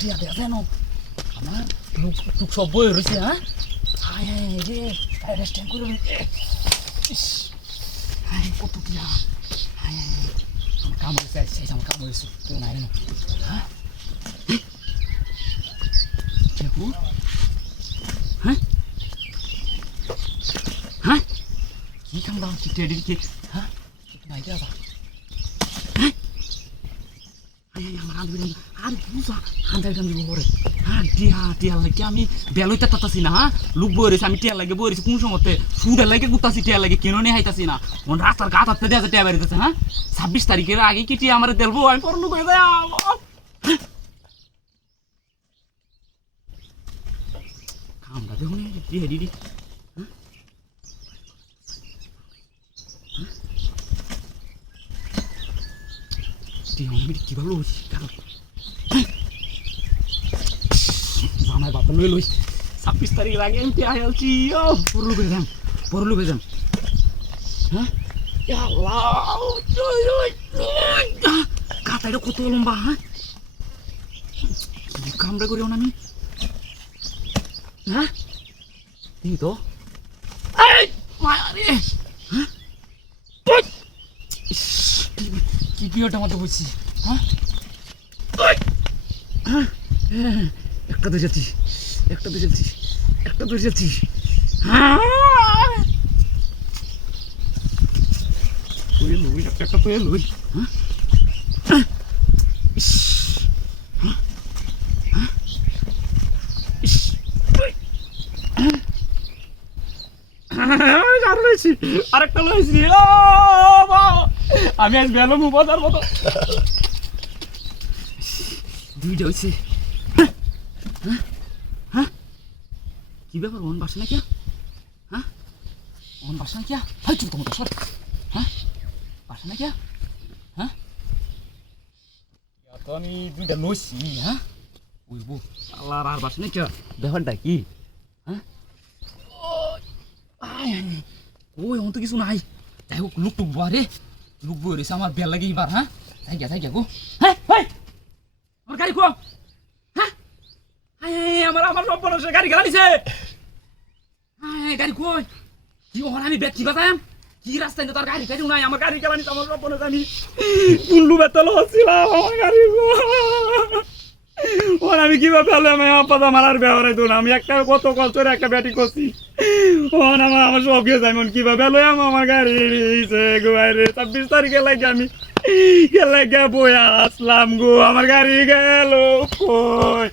টিয়া দেয়া যেন আমার টুক সব বই রয়েছে। হ্যাঁ হায় হায় রে রেস্টেন করে হায় কত টিয়া হায় আমার কাম হয়েছে আমার কাম হয়েছে কেউ নাই না। হ্যাঁ হ্যাঁ হ্যাঁ কি কাম দাও কি টেডির কি? হ্যাঁ নাই যা হ্যাঁ আর বুঝা হান্দাইটাম দিব পরে। হ্যাঁ টিয়া লাগে আমি বেলইতে তাতাছি না। হ্যাঁ লুক বই রয়েছে আমি টিয়া লাগে বই রয়েছি কোন সময়তে সুদের লাগে গুতাছি টিয়া লাগে কেন নিয়ে হাইতাছি না রাস্তার গা হাতে দেওয়া টিয়া বেরিতেছে। হ্যাঁ 26 তারিখের আগে কি টিয়া আমার দেবো আমি পর লুক হয়ে যায় কামটা দেখুন টিয়া দিদি। কি ভালো আমার বাপা লই 26 তারিখ লাগে আমি আইছি পরলু বেজাম। হ্যাঁ কাতাইটা কত লম্বা। হ্যাঁ কামড়া করিও না আমি। হ্যাঁ এই তো কি পিওটা মতো বলছি। হ্যাঁ একটা তো যাচ্ছি একটা তো যাচ্ছি। একটা তো এলুই। আরেকটা লইছি আমি আজ বেলো বাজার মতো দুইটা হয়েছে। হ্যাঁ কি ব্যাপার মন বাসে না কিয়া? হ্যাঁ মন বাসে না কিয়া? হাই চুপ তোমার সর। হ্যাঁ বাসে না কিয়া? হ্যাঁ তো আমি দুইটা লইছি। হ্যাঁ বুঝবো আল্লাহ আর বাসে না কিয়া ব্যাপারটা কি? হ্যাঁ ওই অন্ত কিছু নাই যাই হোক লুক টুক রে লুক বই রয়েছে আমার বেল লাগে এবার। হ্যাঁ তাই গিয়া গো। হ্যাঁ আমার গাড়ি কো। হ্যাঁ আমার সব বড় গাড়ি গাড়িছে। হ্যাঁ গাড়ি কই কি ওর আমি বেচি বাতাম কি রাস্তায় তার গাড়ি কেউ নাই আমার গাড়ি গাড়ি আমার সব বড় আমি কুল্লু বেতল হচ্ছিলাম আমার গাড়ি ওর আমি কিভাবে পেলে আমি আপাতত আমার আর ব্যবহারে দো না আমি একটা কত কষ্টের একটা ব্যাটি করছি ওর আমার সব গিয়ে যাই মন কিভাবে পেলে আমার গাড়ি 26 তারিখে লাগে আমি গেলে বই আসলাম গো আমার গাড়ি গেল কই।